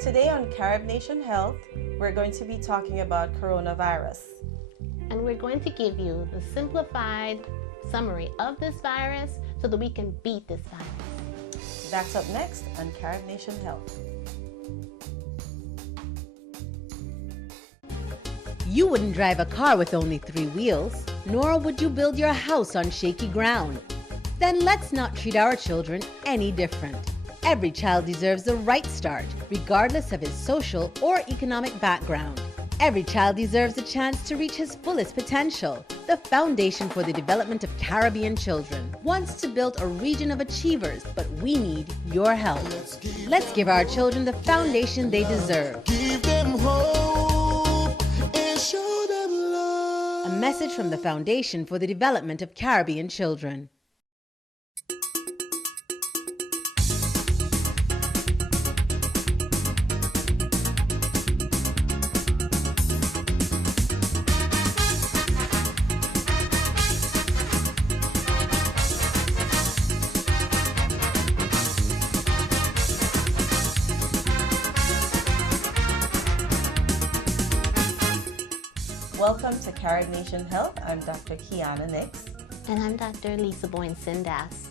Today on CaribNation Health, we're going to be talking about coronavirus. And we're going to give you the simplified summary of this virus so that we can beat this virus. That's up next on CaribNation Health. You wouldn't drive a car with only 3 wheels, nor would you build your house on shaky ground. Then let's not treat our children any different. Every child deserves the right start, regardless of his social or economic background. Every child deserves a chance to reach his fullest potential. The Foundation for the Development of Caribbean Children wants to build a region of achievers, but we need your help. Let's give our children the foundation they deserve. Give them hope and show them love. A message from the Foundation for the Development of Caribbean Children. Welcome to CaribNation Health. I'm Dr. Kijana Nix. And I'm Dr. Lisa Boyne-Sindas.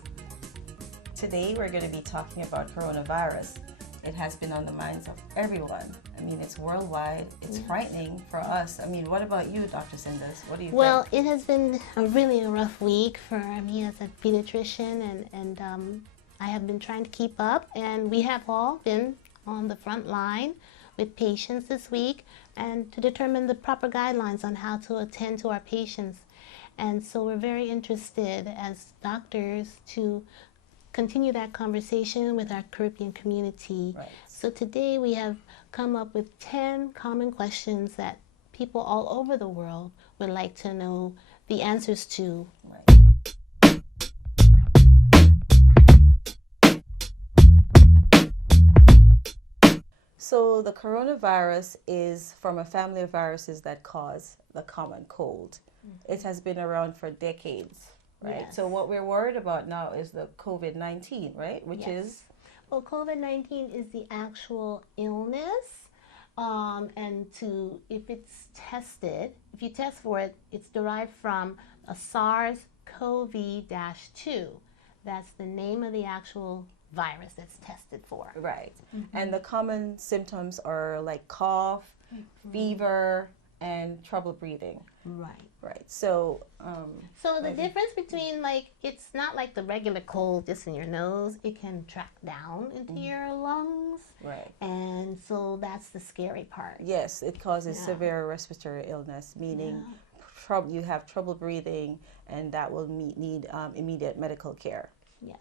Today we're going to be talking about coronavirus. It has been on the minds of everyone. I mean, it's worldwide. It's frightening for us. I mean, what about you, Dr. Sindas? What do you Well, think? it has been really a rough week for me as a pediatrician, and I have been trying to keep up, and we have all been on the front line with patients this week and to determine the proper guidelines on how to attend to our patients. And so we're very interested as doctors to continue that conversation with our Caribbean community. Right. So today we have come up with 10 common questions that people all over the world would like to know the answers to. Right. So the coronavirus is from a family of viruses that cause the common cold. It has been around for decades, right? Yes. So what we're worried about now is the COVID-19, right? Which Yes. is, Well, COVID-19 is the actual illness, and if it's tested, if you test for it, it's derived from a SARS-CoV-2. That's the name of the actual virus that's tested for. right. And the common symptoms are like cough, fever, and trouble breathing. Right. Right. So, So the difference between, like, it's not like the regular cold just in your nose. It can track down into your lungs. right. And so that's the scary part. Yes, it causes Yeah. severe respiratory illness, meaning Yeah. you have trouble breathing, and that will need immediate medical care. Yes.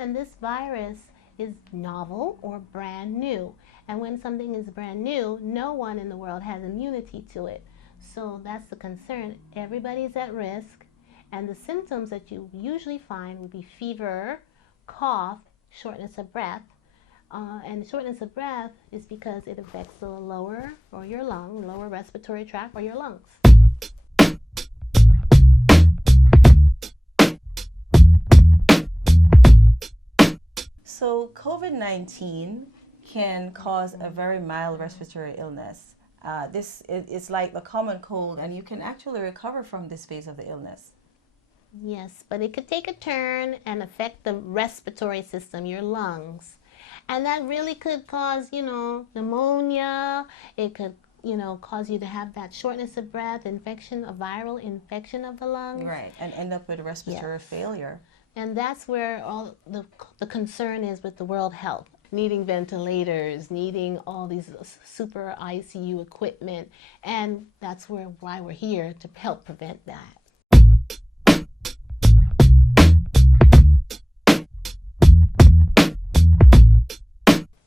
And this virus is novel or brand new. And when something is brand new, no one in the world has immunity to it. So that's the concern. Everybody's at risk. And the symptoms that you usually find would be fever, cough, shortness of breath. And shortness of breath is because it affects the lower respiratory tract or your lungs. So COVID-19 can cause a very mild respiratory illness. This is like the common cold, and you can actually recover from this phase of the illness. Yes, but it could take a turn and affect the respiratory system, your lungs. And that really could cause, pneumonia. It could, cause you to have that shortness of breath, infection, a viral infection of the lungs. Right, and end up with respiratory failure. And that's where all the concern is with the World Health. Needing ventilators, needing all these super ICU equipment. And that's why we're here, to help prevent that.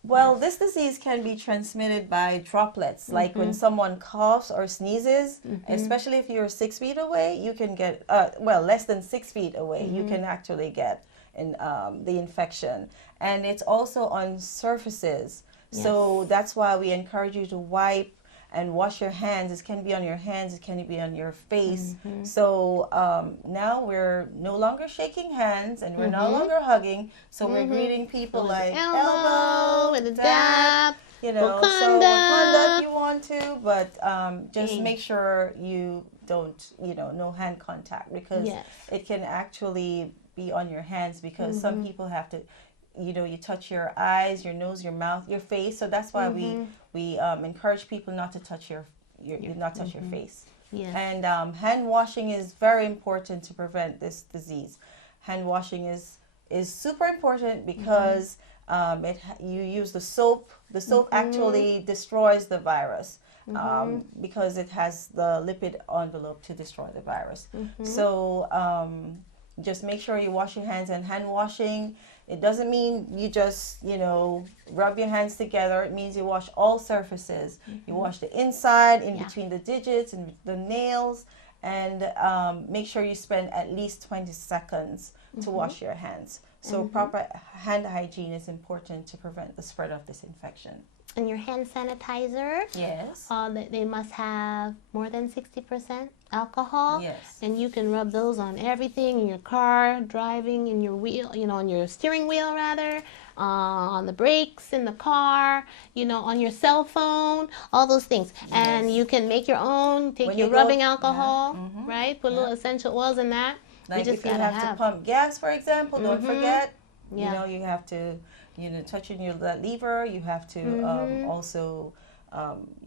Well, this disease can be transmitted by droplets. Like when someone coughs or sneezes, especially if you're 6 feet away, you can get, less than 6 feet away, you can actually get the infection. And it's also on surfaces. Yes. So that's why we encourage you to wipe and wash your hands. It can be on your hands, it can be on your face. So now we're no longer shaking hands and we're no longer hugging. So we're greeting people like elbow with a dab. you know, so Wakanda if you want to, but just make sure you don't, you know, no hand contact, because it can actually be on your hands, because some people have to, you know, you touch your eyes, your nose, your mouth, your face. So that's why we encourage people not to touch your face. Yes. And hand washing is very important to prevent this disease. Hand washing is super important because you use the soap. The soap actually destroys the virus because it has the lipid envelope to destroy the virus. So just make sure you wash your hands. And hand washing, it doesn't mean you just, you know, rub your hands together. It means you wash all surfaces. You wash the inside, in between the digits and the nails, and make sure you spend at least 20 seconds to wash your hands. So proper hand hygiene is important to prevent the spread of this infection. And your hand sanitizer, yes, they must have more than 60% alcohol. Yes. And you can rub those on everything in your car, driving, in your wheel, you know, on your steering wheel rather, on the brakes in the car, you know, on your cell phone, all those things. Yes. And you can make your own, take your rubbing alcohol, right? Put a little essential oils in that. Like if you have to pump gas, for example, don't forget, you know, you have to, you know, touching that lever. You have to also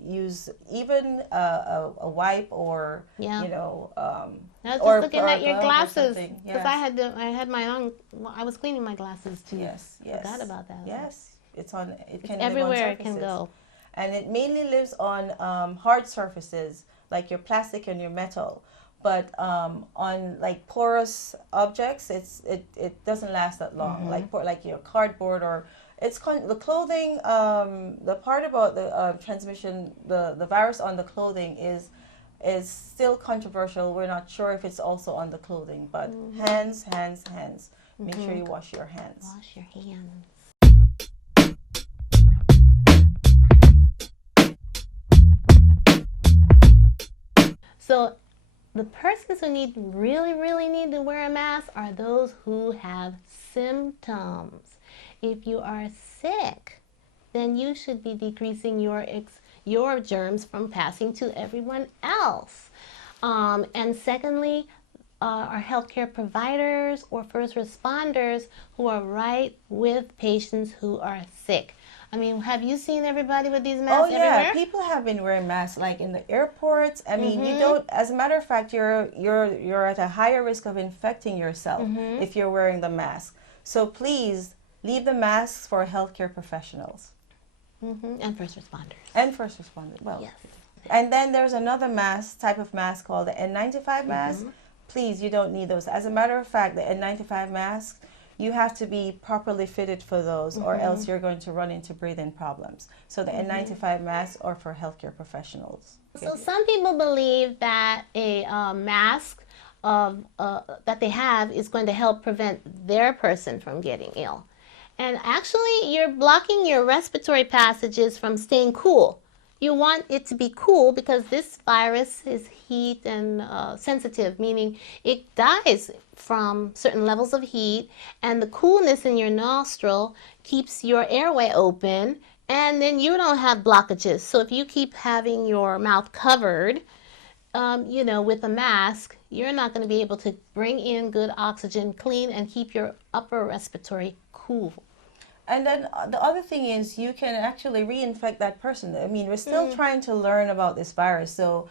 use even a wipe or you know. I was just looking at your glasses because I had my own. Well, I was cleaning my glasses too. Yes, Forgot about that. Yes, it's can everywhere. Live on it can go. And it mainly lives on hard surfaces like your plastic and your metal. But on like porous objects, it doesn't last that long. Like your cardboard or the clothing. The part about the transmission, the virus on the clothing is still controversial. We're not sure if it's also on the clothing. But hands. Make sure you wash your hands. Wash your hands. So the persons who really need to wear a mask are those who have symptoms. If you are sick, then you should be decreasing your germs from passing to everyone else. And secondly, our healthcare providers or first responders who are right with patients who are sick. I mean, have you seen everybody with these masks everywhere? People have been wearing masks, like in the airports. I mean, you don't. As a matter of fact, you're at a higher risk of infecting yourself if you're wearing the mask. So please leave the masks for healthcare professionals and first responders. And first responders. Well, yes. And then there's another type of mask called the N95 mask. Please, you don't need those. As a matter of fact, the N95 masks, you have to be properly fitted for those, or else you're going to run into breathing problems. So the N95 masks are for healthcare professionals. So some people believe that a mask that they have is going to help prevent their person from getting ill. And actually, you're blocking your respiratory passages from staying cool. You want it to be cool because this virus is heat and sensitive, meaning it dies from certain levels of heat, and the coolness in your nostril keeps your airway open, and then you don't have blockages. So if you keep having your mouth covered, you know, with a mask, you're not going to be able to bring in good oxygen, clean, and keep your upper respiratory cool. And then the other thing is you can actually reinfect that person. I mean, we're still trying to learn about this virus. So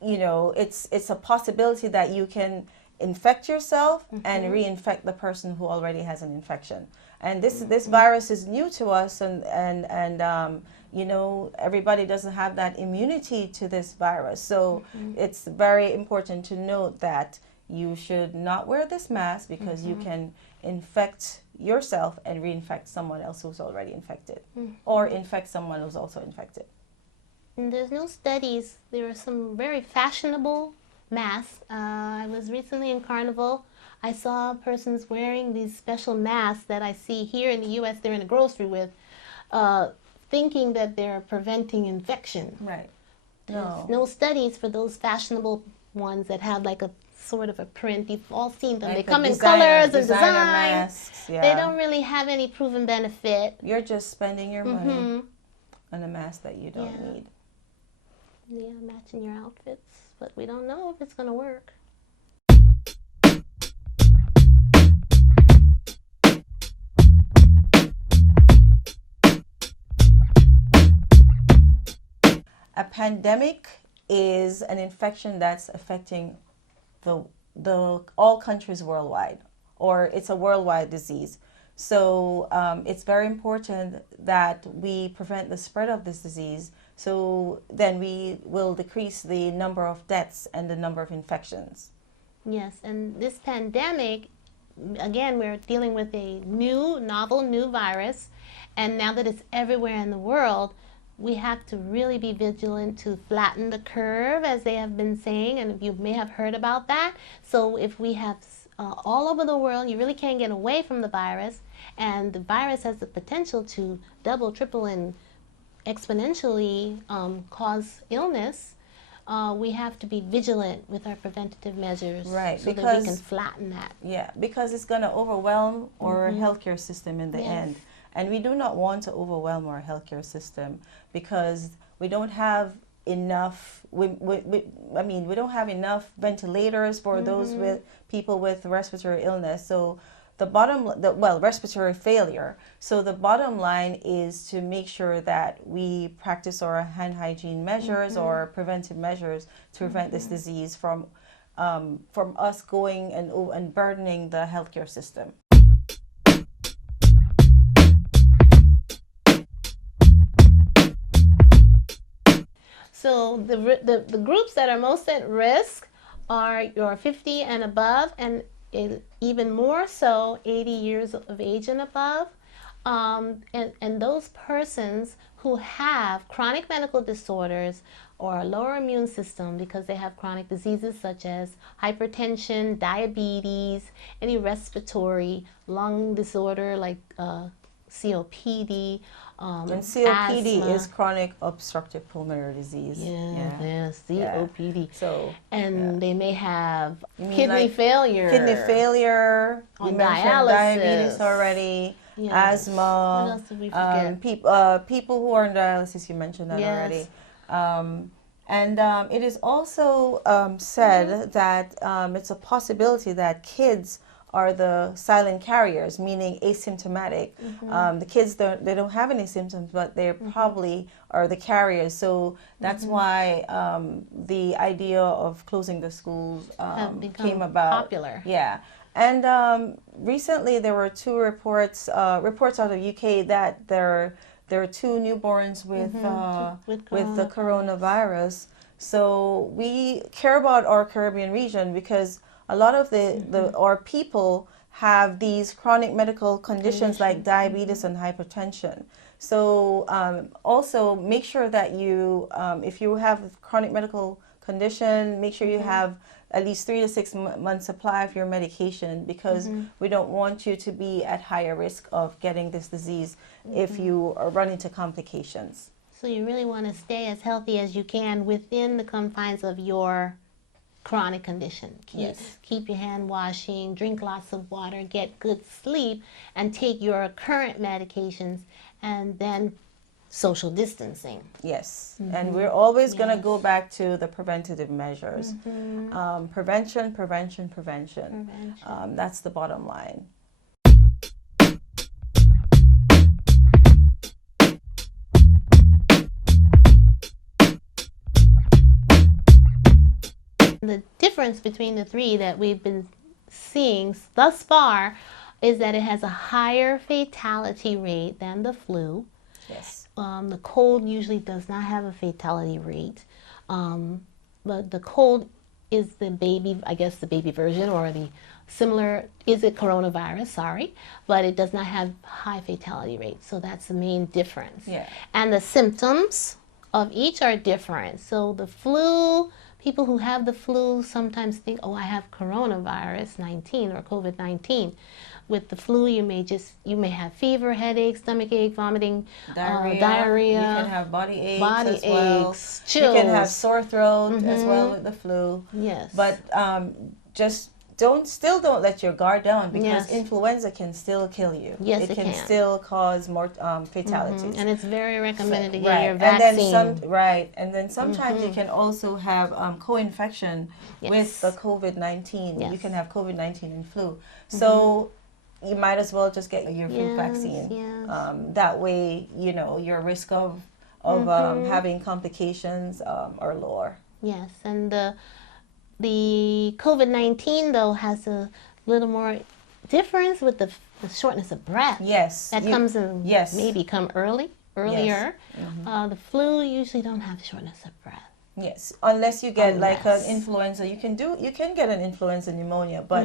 you know, it's a possibility that you can infect yourself and reinfect the person who already has an infection. And this virus is new to us, and you know, everybody doesn't have that immunity to this virus. So it's very important to note that you should not wear this mask because you can infect yourself and reinfect someone else who's already infected, or infect someone who's also infected. And there's no studies. There are some very fashionable masks. I was recently in Carnival. I saw persons wearing these special masks that I see here in the U.S. they're in a grocery with, thinking that they're preventing infection. Right. There's no studies for those fashionable ones that have like a sort of a print. You've all seen them. Like they the come in designer- colors and designer designs. masks, yeah. They don't really have any proven benefit. You're just spending your money on a mask that you don't need. Yeah, matching your outfits, but we don't know if it's going to work. A pandemic is an infection that's affecting the all countries worldwide, or it's a worldwide disease. So it's very important that we prevent the spread of this disease. So then we will decrease the number of deaths and the number of infections. Yes, and this pandemic, again, we're dealing with a novel new virus, and now that it's everywhere in the world, we have to really be vigilant to flatten the curve, as they have been saying, and you may have heard about that. So if we have all over the world, you really can't get away from the virus, and the virus has the potential to double, triple, and exponentially cause illness, we have to be vigilant with our preventative measures, right, so that we can flatten that. Yeah, because it's going to overwhelm our healthcare system in the end. And we do not want to overwhelm our healthcare system, because we don't have enough. We don't have enough ventilators for those with people with respiratory illness. So respiratory failure. So the bottom line is to make sure that we practice our hand hygiene measures or preventive measures to prevent this disease from us going and burdening the healthcare system. So the groups that are most at risk are your 50 and above, and even more so 80 years of age and above, and those persons who have chronic medical disorders or a lower immune system because they have chronic diseases such as hypertension, diabetes, any respiratory lung disorder like COPD. And COPD asthma. is chronic obstructive pulmonary disease. Yes, COPD. So, they may have mean kidney like failure. Kidney failure. On We mentioned dialysis. diabetes already. Yes. Asthma. What else did we forget? People who are on dialysis. You mentioned that already. It is also said that it's a possibility that kids are the silent carriers, meaning asymptomatic. The kids, they don't have any symptoms, but they probably are the carriers. So that's why the idea of closing the schools came about. Popular. Yeah. And recently there were two reports out of UK that there are two newborns with the coronavirus. So we care about our Caribbean region because a lot of our people have these chronic medical conditions like diabetes and hypertension. So also make sure that you, if you have a chronic medical condition, make sure you have at least 3 to 6 months supply of your medication, because we don't want you to be at higher risk of getting this disease if you run into complications. So you really want to stay as healthy as you can within the confines of your chronic condition. Keep your hand washing, drink lots of water, get good sleep, and take your current medications, and then social distancing. Yes, and we're always going to go back to the preventative measures. Prevention. That's the bottom line. The difference between the three that we've been seeing thus far is that it has a higher fatality rate than the flu. Yes. The cold usually does not have a fatality rate, but the cold is the baby version, or the similar, is it coronavirus, sorry, but it does not have high fatality rate. So that's the main difference. Yeah. And the symptoms of each are different. So the flu, people who have the flu sometimes think, oh, I have coronavirus 19 or COVID-19. With the flu, you may have fever, headache, stomach ache, vomiting, diarrhea. You can have body aches as well. chills. You can have sore throat as well with the flu. Yes. But just don't let your guard down, because Yes. influenza can still kill you. Yes, it it can can. still cause more fatalities. And it's very recommended to get Right, your and vaccine. then and then sometimes you can also have co-infection Yes. with the COVID-19. You Yes. can have COVID-19 and flu. So you might as well just get your flu Yes, vaccine. yes. That way, your risk of having complications are lower. Yes, and the COVID-19 though has a little more difference with the shortness of breath. Yes. That comes in maybe come earlier. Yes. The flu usually don't have shortness of breath. Yes, unless you get like an influenza, you can get an influenza pneumonia, but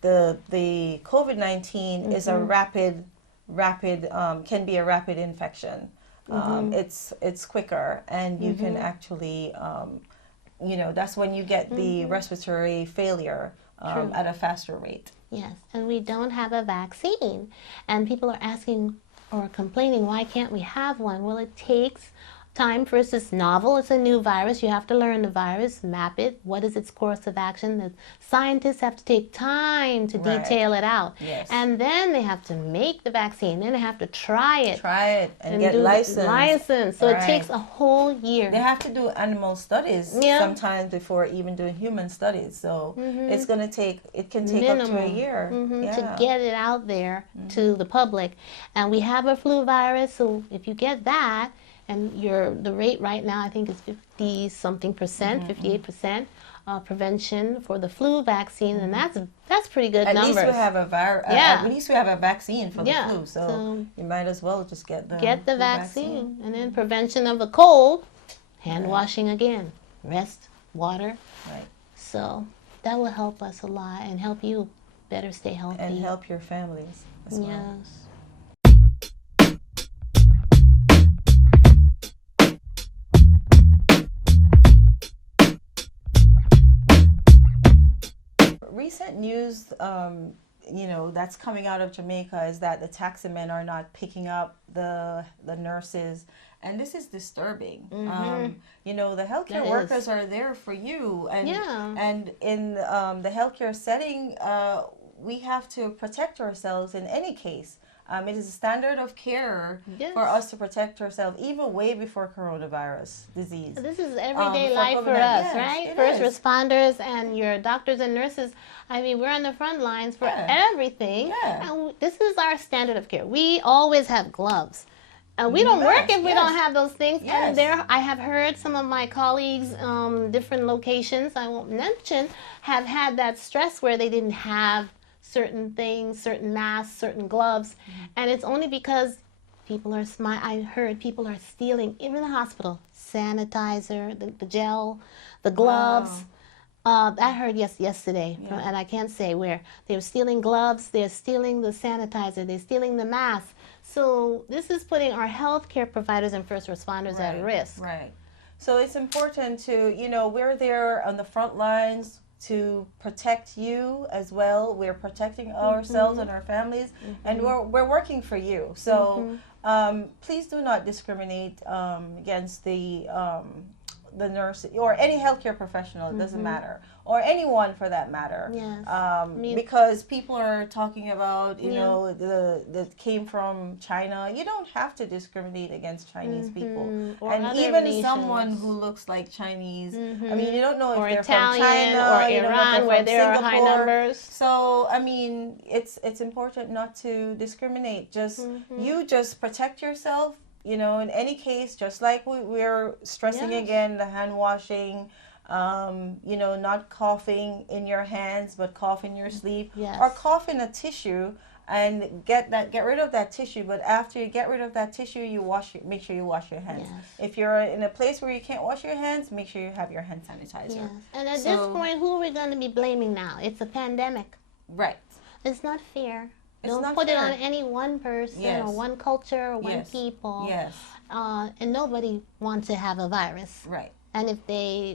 the COVID-19 is a rapid can be a rapid infection. It's quicker, and you can actually that's when you get the respiratory failure at a faster rate. Yes, and we don't have a vaccine, and people are asking or complaining, why can't we have one? Well, it takes time. First, it's novel. It's a new virus. You have to learn the virus, map it. What is its course of action? The scientists have to take time to detail it out. Yes. And then they have to make the vaccine. Then they have to try it. And get licensed. So it takes a whole year. They have to do animal studies sometimes before even doing human studies. So it can take up to a year to get it out there to the public. And we have a flu virus, so if you get that, and the rate right now, I think is 50-something%, 58% prevention for the flu vaccine, and that's pretty good numbers. At least we have at least we have a vaccine for the flu, so you might as well just get the vaccine. And then prevention of the cold, hand washing again, rest, water. Right. So that will help us a lot and help you better stay healthy. And help your families as well. Yes. Recent news, that's coming out of Jamaica is that the taxi men are not picking up the nurses, and this is disturbing. The healthcare workers are there for you, and in the healthcare setting, we have to protect ourselves in any case. It is a standard of care for us to protect ourselves, even way before coronavirus disease. This is everyday life for us, right? First responders and your doctors and nurses. I mean, we're on the front lines for everything. And this is our standard of care. We always have gloves. We don't work if we don't have those things. And I have heard some of my colleagues, different locations, I won't mention, have had that stress where they didn't have certain things, certain masks, certain gloves, and it's only because people are I heard people are stealing, even in the hospital, sanitizer, the gel, the gloves. I heard yesterday, and I can't say where. They were stealing gloves, they're stealing the sanitizer, they're stealing the mask. So this is putting our healthcare providers and first responders at risk. Right. So it's important to, we're there on the front lines to protect you as well. We're protecting ourselves and our families, and we're working for you. So please do not discriminate against the nurse or any healthcare professional. It doesn't matter, or anyone for that matter. Yes. Because people are talking about that came from China. You don't have to discriminate against Chinese people, or and even nations. Someone who looks like Chinese. I mean, you don't know if or they're Italian from China or Iran, where there are high numbers. So I mean, it's important not to discriminate. Just you just protect yourself. In any case, just like we're stressing again, the hand washing, not coughing in your hands, but cough in your sleep, or cough in a tissue and get rid of that tissue. But after you get rid of that tissue, make sure you wash your hands. If you're in a place where you can't wash your hands, make sure you have your hand sanitizer. And at this point, who are we going to be blaming now? It's a pandemic. Right. It's not fair. Don't put it fair. on any one person or one culture or one people. Yes. And nobody wants to have a virus. Right. And if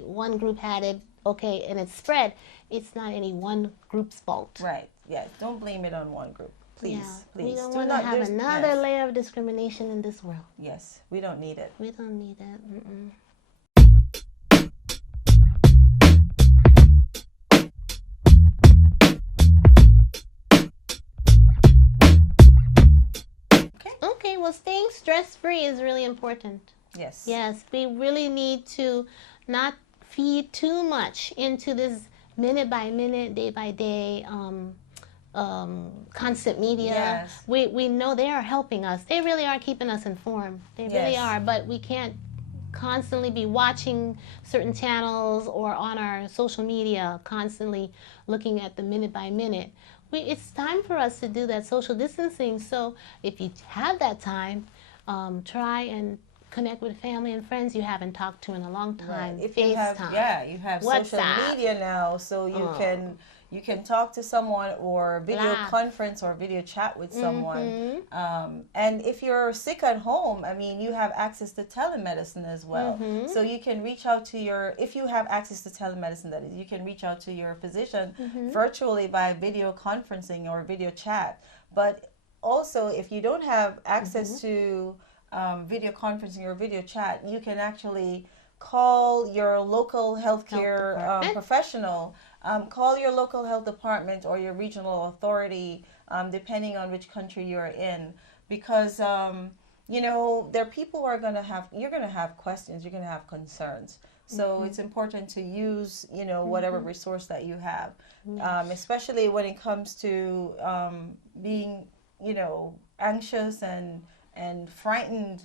one group had it, okay, and it spread, it's not any one group's fault. Right. Yes. Don't blame it on one group. Please. Please. We don't want to have another layer of discrimination in this world. Yes. We don't need it. We don't need it. well, staying stress-free is really important. Yes. Yes, we really need to not feed too much into this minute by minute, day by day, constant media. Yes. We know they are helping us. They really are keeping us informed. They really Yes. are, but we can't constantly be watching certain channels or on our social media, constantly looking at the minute by minute. It's time for us to do that social distancing. So if you have that time, try and connect with family and friends you haven't talked to in a long time. If FaceTime. you have, you have social WhatsApp. media now, so you can talk to someone or video Laugh. conference or video chat with someone. And if you're sick at home, I mean, you have access to telemedicine as well. So you can reach out to if you have access to telemedicine, that is, you can reach out to your physician virtually by video conferencing or video chat. But also, if you don't have access to video conferencing or video chat, you can actually call your local healthcare professional. Call your local health department or your regional authority, depending on which country you're in, because there are people who are you're going to have questions, you're going to have concerns. So it's important to use, whatever resource that you have, especially when it comes to being, anxious and frightened.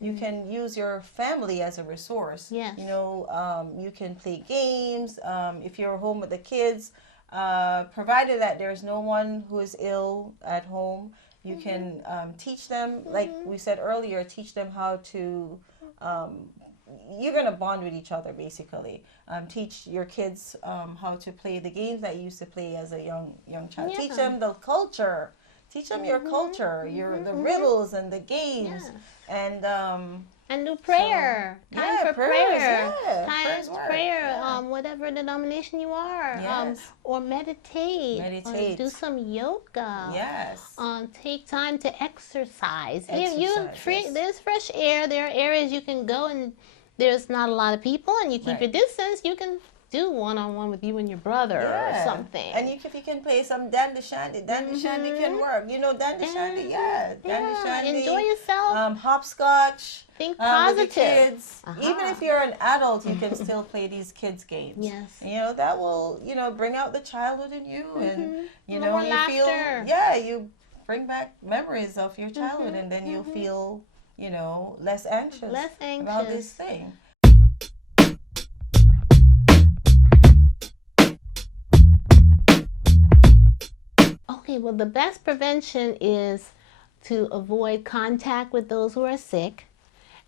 You can use your family as a resource. Yes. You can play games. If you're home with the kids, provided that there's no one who is ill at home, you can teach them, like we said earlier, teach them how to, you're going to bond with each other, basically. Teach your kids how to play the games that you used to play as a young child. Teach them the culture. Teach them your culture, the riddles and the games, and do prayer. Time for prayer. Time for prayer. Whatever denomination you are. Or meditate. Do some yoga. Yes. Take time to exercise. There's fresh air. There are areas you can go and there's not a lot of people, and you keep your distance. You can do one-on-one with you and your brother or something. And if you can play some dandy shandy can work. Dandy shandy, dandy shandy. Enjoy yourself. Hopscotch. Think positive. With the kids. Even if you're an adult, you can still play these kids games. Yes. That will, bring out the childhood in you, and More you laughter. feel, you bring back memories of your childhood, and then you feel, less anxious about this thing. Okay, well, the best prevention is to avoid contact with those who are sick.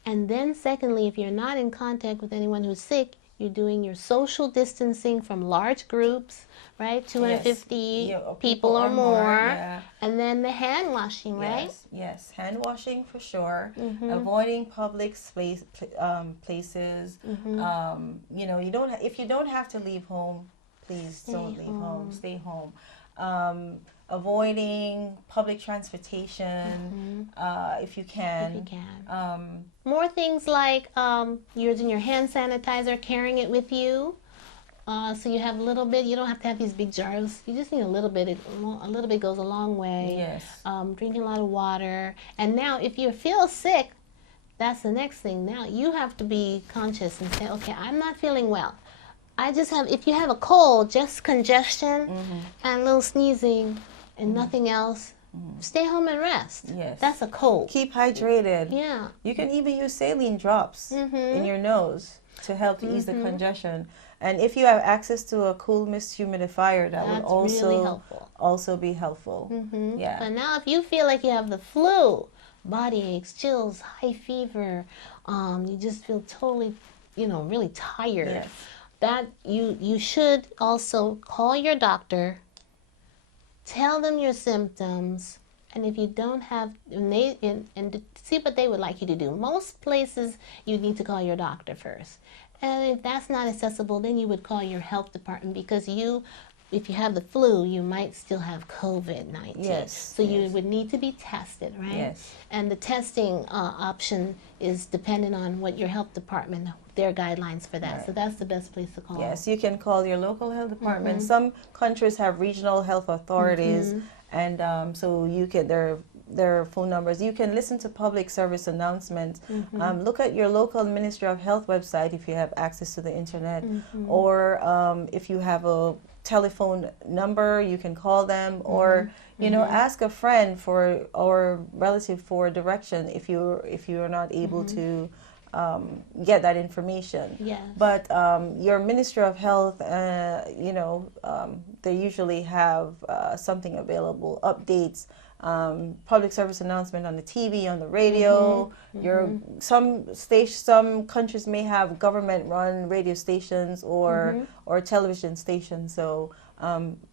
And then secondly, if you're not in contact with anyone who's sick, you're doing your social distancing from large groups, right? 250 people or more. And then the hand washing, right? Yes, hand washing for sure. Avoiding public places. If you don't have to leave home, please don't leave home. Stay home. Avoiding public transportation, if you can. More things like using your hand sanitizer, carrying it with you. So you have a little bit. You don't have to have these big jars. You just need a little bit. A little bit goes a long way. Yes. Drinking a lot of water. And now if you feel sick, that's the next thing. Now you have to be conscious and say, okay, I'm not feeling well. If you have a cold, just congestion and a little sneezing and nothing else, stay home and rest. Yes. That's a cold. Keep hydrated. Yeah. You can even use saline drops in your nose to help to ease the congestion. And if you have access to a cool mist humidifier, that would also be helpful. Yeah. But now if you feel like you have the flu, body aches, chills, high fever, you just feel totally, really tired. Yes. That you should also call your doctor, tell them your symptoms, and if you don't have, and see what they would like you to do. Most places you need to call your doctor first. And if that's not accessible, then you would call your health department, because if you have the flu, you might still have COVID-19. Yes. So you would need to be tested, right? Yes. And the testing option is dependent on what your health department, their guidelines for that. Right. So that's the best place to call. Yes, you can call your local health department. Some countries have regional health authorities, and so there are their phone numbers. You can listen to public service announcements. Look at your local Ministry of Health website if you have access to the internet, or if you have a telephone number, you can call them, or you know, ask a friend for or relative for direction if you're not able to get that information. Yes. But your Ministry of Health, you know, they usually have something available, updates, public service announcement on the TV, on the radio. Some countries may have government-run radio stations or television stations. So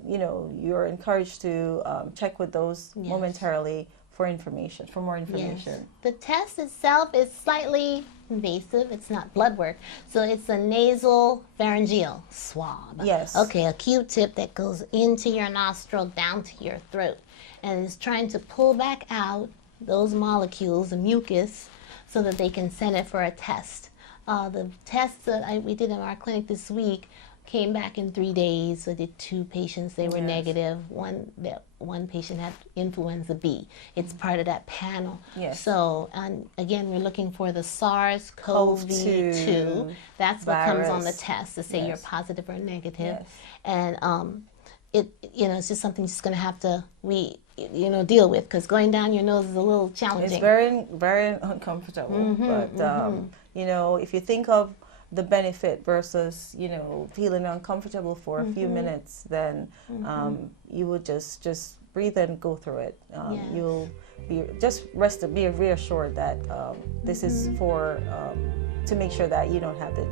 you know, you're encouraged to check with those momentarily for information, for more information. Yes. The test itself is slightly invasive. It's not blood work. So it's a nasal pharyngeal swab. Yes. Okay, a Q-tip that goes into your nostril down to your throat and is trying to pull back out those molecules, the mucus, so that they can send it for a test. The tests that we did in our clinic this week came back in 3 days. So I did 2 patients. They were negative. One patient had influenza B. It's part of that panel. Yes. So again, we're looking for the SARS-CoV-2. That's what comes on the test to say you're positive or negative. Yes. And it's just something just going to have to deal with, because going down your nose is a little challenging. It's very, very uncomfortable. You know, if you think of the benefit versus, you know, feeling uncomfortable for a few minutes, then you would just breathe and go through it. You'll be be reassured that this is for to make sure that you don't have the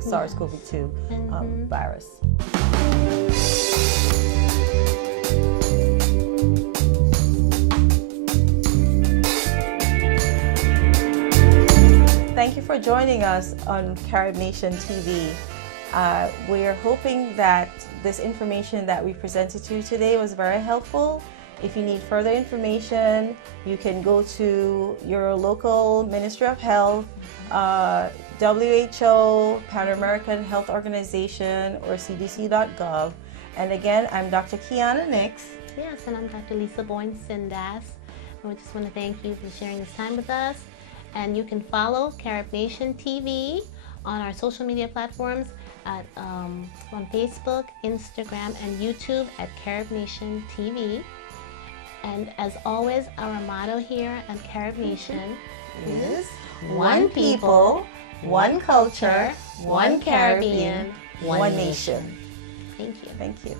SARS-CoV-2 virus. Thank you for joining us on CaribNation TV. We are hoping that this information that we presented to you today was very helpful. If you need further information, you can go to your local Ministry of Health, WHO, Pan American Health Organization, or cdc.gov. And again, I'm Dr. Kijana Nix. Yes, and I'm Dr. Lisa Boyne-Sindas. And we just want to thank you for sharing this time with us. And you can follow CaribNation TV on our social media platforms on Facebook, Instagram, and YouTube at CaribNation TV. And as always, our motto here at CaribNation is one people, one culture, one Caribbean, one nation. Thank you. Thank you.